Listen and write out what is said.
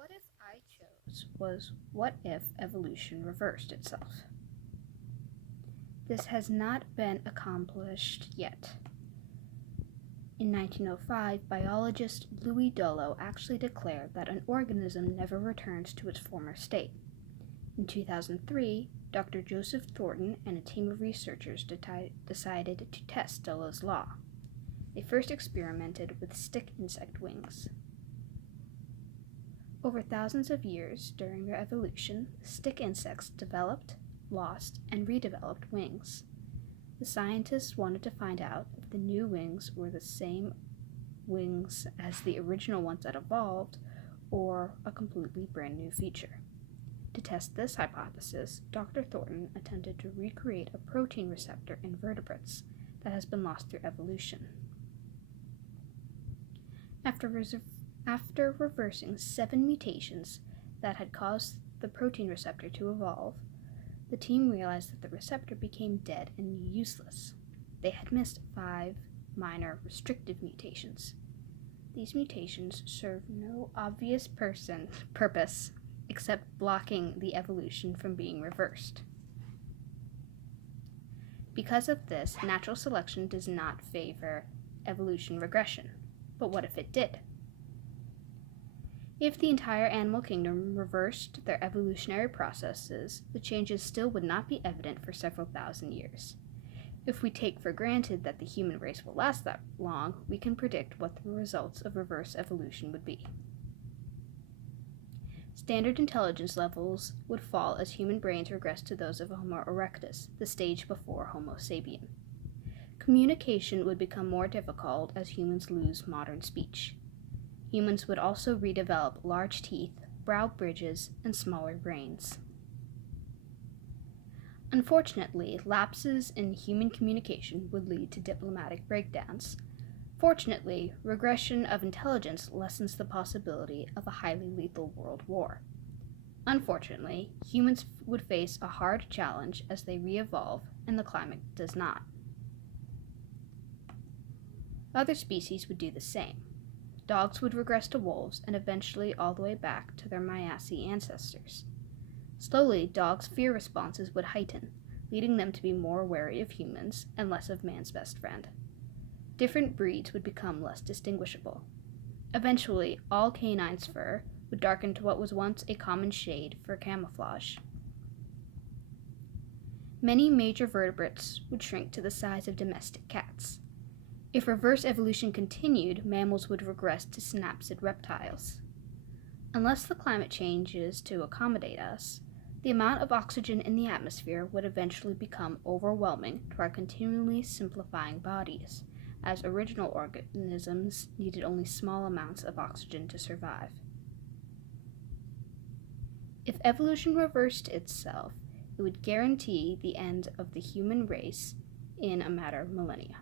What if I chose was what if evolution reversed itself? This has not been accomplished yet. In 1905, biologist Louis Dollo actually declared that an organism never returns to its former state. In 2003, Dr. Joseph Thornton and a team of researchers decided to test Dollo's law. They first experimented with stick insect wings. Over thousands of years during their evolution, stick insects developed, lost, and redeveloped wings. The scientists wanted to find out if the new wings were the same wings as the original ones that evolved, or a completely brand new feature. To test this hypothesis, Dr. Thornton attempted to recreate a protein receptor in vertebrates that has been lost through evolution. After reversing 7 mutations that had caused the protein receptor to evolve, the team realized that the receptor became dead and useless. They had missed 5 minor restrictive mutations. These mutations serve no obvious purpose except blocking the evolution from being reversed. Because of this, natural selection does not favor evolution regression. But what if it did? If the entire animal kingdom reversed their evolutionary processes, the changes still would not be evident for several thousand years. If we take for granted that the human race will last that long, we can predict what the results of reverse evolution would be. Standard intelligence levels would fall as human brains regress to those of Homo erectus, the stage before Homo sapien. Communication would become more difficult as humans lose modern speech. Humans would also redevelop large teeth, brow bridges, and smaller brains. Unfortunately, lapses in human communication would lead to diplomatic breakdowns. Fortunately, regression of intelligence lessens the possibility of a highly lethal world war. Unfortunately, humans would face a hard challenge as they re-evolve, and the climate does not. Other species would do the same. Dogs would regress to wolves and eventually all the way back to their Miaci ancestors. Slowly, dogs' fear responses would heighten, leading them to be more wary of humans and less of man's best friend. Different breeds would become less distinguishable. Eventually, all canines' fur would darken to what was once a common shade for camouflage. Many major vertebrates would shrink to the size of domestic cats. If reverse evolution continued, mammals would regress to synapsid reptiles. Unless the climate changes to accommodate us, the amount of oxygen in the atmosphere would eventually become overwhelming to our continually simplifying bodies, as original organisms needed only small amounts of oxygen to survive. If evolution reversed itself, it would guarantee the end of the human race in a matter of millennia.